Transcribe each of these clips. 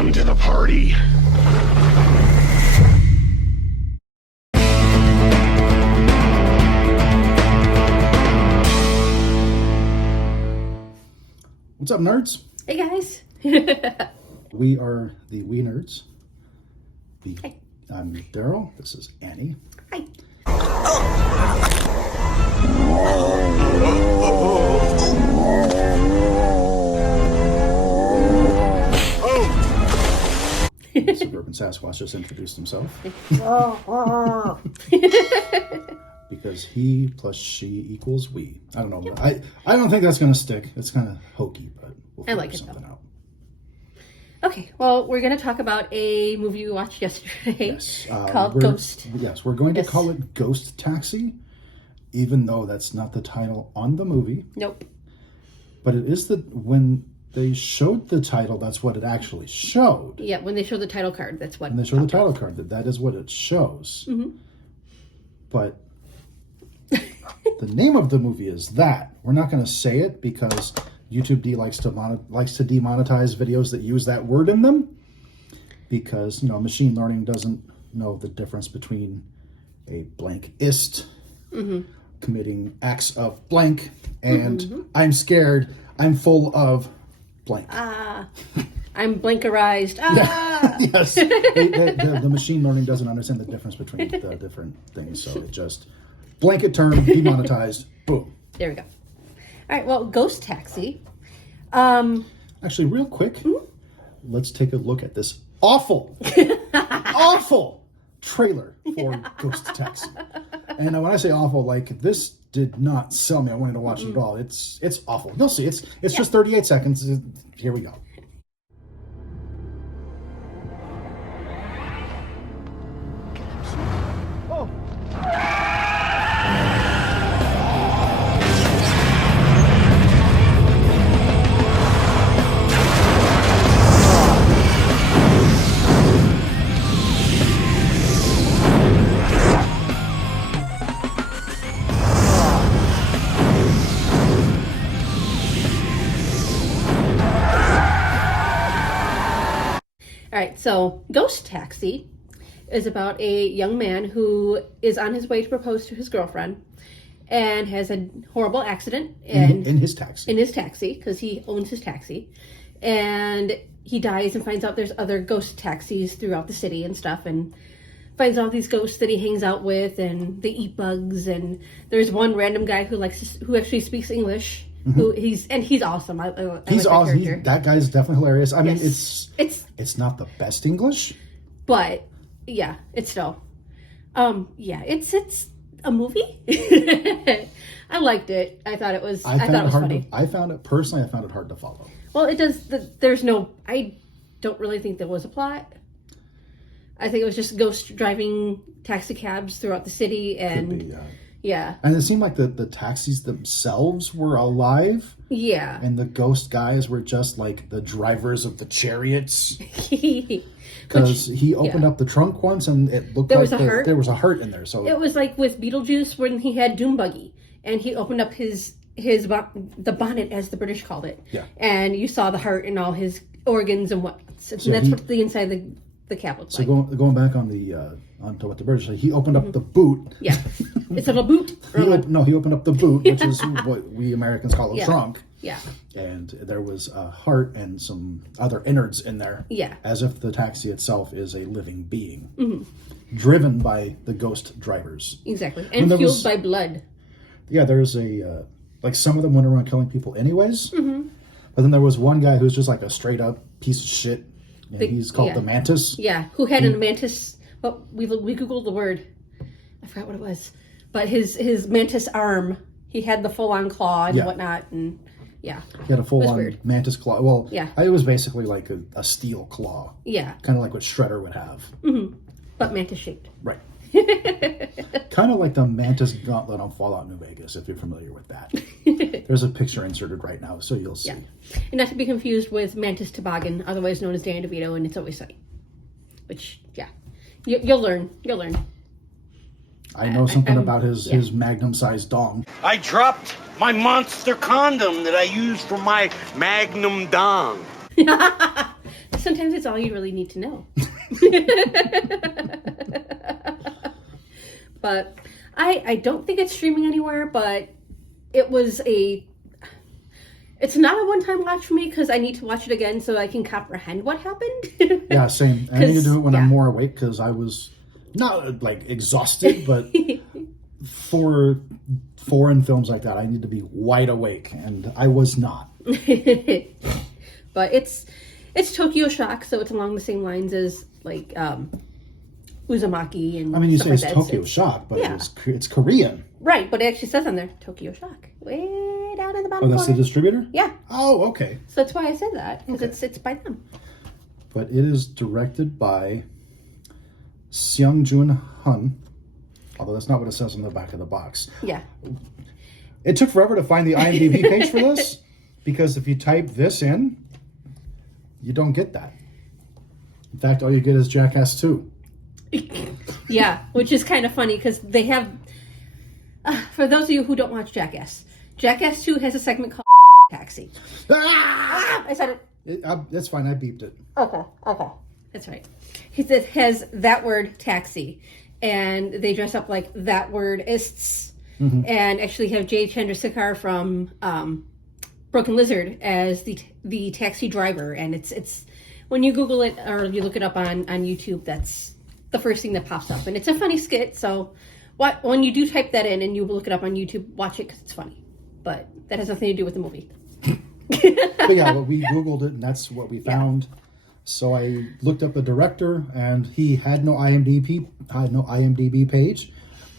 Welcome to the party. What's up, nerds? Hey, guys. We are the Wee Nerds. Hi. I'm Daryl. This is Annie. Hi. Suburban Sasquatch just introduced himself. Because he plus she equals we. I don't know. Yep. I don't think that's going to stick. It's kind of hokey, but we'll figure something out. Okay, well, we're going to talk about a movie we watched yesterday called Ghost. Yes, we're going to call it Ghost Taxi, even though that's not the title on the movie. Nope. But it is when they showed the title, that's what it actually showed. Yeah, when they showed the title card, that's what. When they showed the title card, that is what it shows. Mm-hmm. But the name of the movie is that. We're not going to say it because YouTube likes to demonetize videos that use that word in them, because machine learning doesn't know the difference between a blankist committing acts of blank and I'm scared, I'm full of blank. I'm blankerized. Yes. The machine learning doesn't understand the difference between the different things, so it just blanket term, demonetized, boom. There we go. All right, well, Ghost Taxi. Actually, real quick, let's take a look at this awful trailer for Ghost Taxi. And when I say awful, like, this did not sell me. I wanted to watch it at all. It's awful. You'll see. It's just 38 seconds. Here we go. All right, so Ghost Taxi is about a young man who is on his way to propose to his girlfriend and has a horrible accident In his taxi. In his taxi, because he owns his taxi. And he dies and finds out there's other ghost taxis throughout the city and stuff, and finds out these ghosts that he hangs out with, and they eat bugs, and there's one random guy who actually speaks English. He's awesome. I He's like awesome. That guy's definitely hilarious. I mean, Yes. it's not the best English, but yeah, it's still it's a movie. I liked it. I thought it was funny. I found it hard to follow. Well, I don't really think there was a plot. I think it was just ghosts driving taxi cabs throughout the city, and Could be, yeah. And it seemed like the taxis themselves were alive. Yeah. And the ghost guys were just like the drivers of the chariots. Because he opened up the trunk once and it looked like there was a heart in there. So it was like with Beetlejuice when he had Doom Buggy and he opened up the bonnet, as the British called it. Yeah. And you saw the heart and all his organs and what. So that's what the inside of the cab looks like. So going back onto what the British say, he opened up the boot. Yeah. It's a boot. He opened up the boot, which is what we Americans call a trunk. Yeah. And there was a heart and some other innards in there. Yeah. As if the taxi itself is a living being. Driven by the ghost drivers. Exactly. And fueled by blood. Yeah, there's some of them went around killing people anyways. But then there was one guy who's just like a straight up piece of shit. And he's called the Mantis. Yeah, who had a mantis. Well, we Googled the word. I forgot what it was. But his mantis arm, he had the full-on claw and whatnot. And yeah. He had a full-on mantis claw. Well, yeah. It was basically like a steel claw. Yeah. Kind of like what Shredder would have. But mantis-shaped. Right. Kind of like the Mantis Gauntlet on Fallout New Vegas, if you're familiar with that. There's a picture inserted right now, so you'll see. Yeah. And not to be confused with Mantis Toboggan, otherwise known as Danny DeVito, and It's Always Sunny. Which, yeah. You'll learn. I know something about his magnum-sized dong. I dropped my monster condom that I used for my magnum dong. Sometimes it's all you really need to know. But I don't think it's streaming anywhere, but it's not a one-time watch for me because I need to watch it again so I can comprehend what happened. Yeah, same. I need to do it when I'm more awake because I was not like exhausted, but for foreign films like that, I need to be wide awake, and I was not. But it's Tokyo Shock, so it's along the same lines as like Uzumaki and. I mean, you stuff say like it's that. Tokyo Shock, but yeah. it's Korean. Right, but it actually says on there Tokyo Shock, way down in the bottom. Oh, that's corner. the distributor? Yeah. Oh, okay. So that's why I said that, because it's by them. But it is directed by Seung-Joon Hun, although that's not what it says on the back of the box. Yeah. It took forever to find the IMDb page for this, because if you type this in, you don't get that. In fact, all you get is Jackass 2. Yeah, which is kind of funny because they have. For those of you who don't watch Jackass, Jackass 2 has a segment called Taxi. Ah! I said it. That's fine, I beeped it. Okay. That's right. It has that word taxi, and they dress up like that word ists, and actually have Jay Chandrasekhar from Broken Lizard as the taxi driver, and it's when you Google it or you look it up on YouTube, that's the first thing that pops up, and it's a funny skit. So, when you do type that in and you look it up on YouTube, watch it because it's funny, but that has nothing to do with the movie. But yeah, but we Googled it, and that's what we found. So I looked up the director, and he had no IMDb page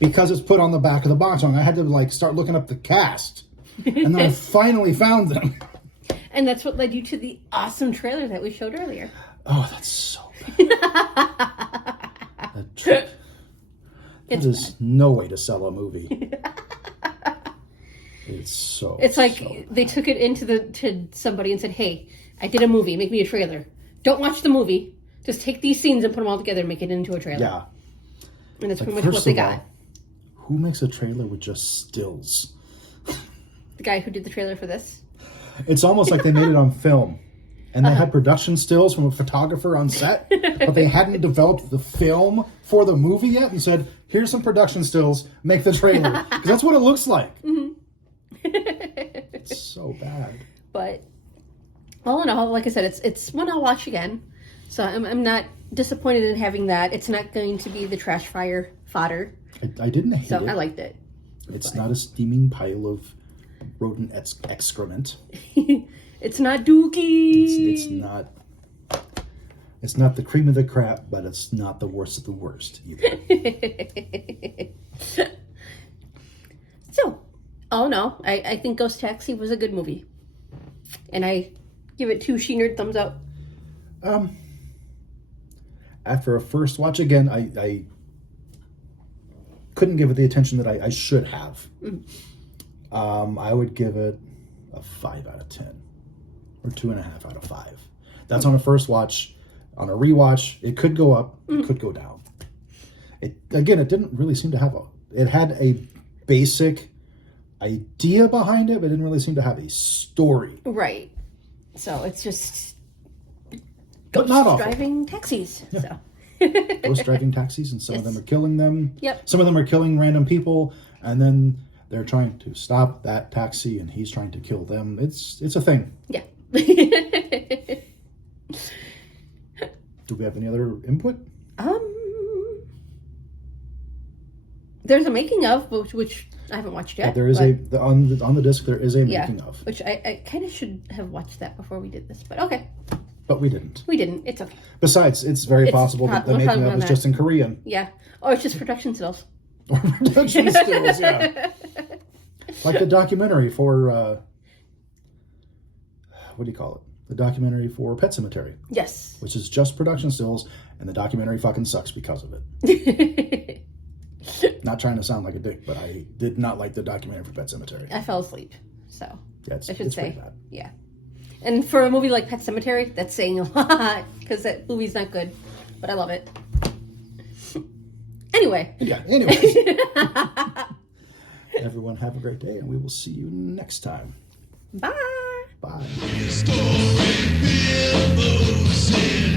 because it's put on the back of the box. I had to start looking up the cast, and then I finally found them. And that's what led you to the awesome trailer that we showed earlier. Oh, that's so bad. That is no way to sell a movie. It's like they took it to somebody and said, "Hey, I did a movie. Make me a trailer. Don't watch the movie. Just take these scenes and put them all together and make it into a trailer." Yeah. And that's pretty much what they got. Who makes a trailer with just stills? The guy who did the trailer for this. It's almost like they made it on film. And they had production stills from a photographer on set, but they hadn't developed the film for the movie yet and said, here's some production stills, make the trailer. Because that's what it looks like. It's so bad. But all in all, like I said, it's one I'll watch again. So I'm not disappointed in having that. It's not going to be the trash fire fodder. I didn't hate it. So I liked it. It's not a steaming pile of rodent excrement. It's not dookie. It's not the cream of the crop, but it's not the worst of the worst either. So, all in all, I think Ghost Taxi was a good movie. And I give it 2 she-nerd thumbs up. After a first watch again, I couldn't give it the attention that I should have. I would give it a 5 out of 10. Or 2.5 out of 5. That's on a first watch. On a rewatch, it could go up, it could go down. It didn't really seem to have it had a basic idea behind it, but it didn't really seem to have a story. Right. So it's just But not awful. driving taxis. Yeah. So. Ghost driving taxis, and some of them are killing them. Yep. Some of them are killing random people, and then they're trying to stop that taxi, and he's trying to kill them. It's a thing. Yeah. Do we have any other input? There's a making of, which I haven't watched yet. There is on the disc. There is a making of, which I kind of should have watched that before we did this, but okay. But we didn't. We didn't. It's okay. Besides, it's very possible that the making of is just in Korean. Yeah, or it's just production stills. Or production stills, yeah. Like the documentary for what do you call it? The documentary for Pet Sematary. Yes. Which is just production stills, and the documentary fucking sucks because of it. Not trying to sound like a dick, but I did not like the documentary for Pet Sematary. I fell asleep, so yeah, I should say, pretty bad. Yeah. And for a movie like Pet Sematary, that's saying a lot because that movie's not good, but I love it. Anyway. Yeah. Anyways. Everyone have a great day, and we will see you next time. Bye. Bye. elbows in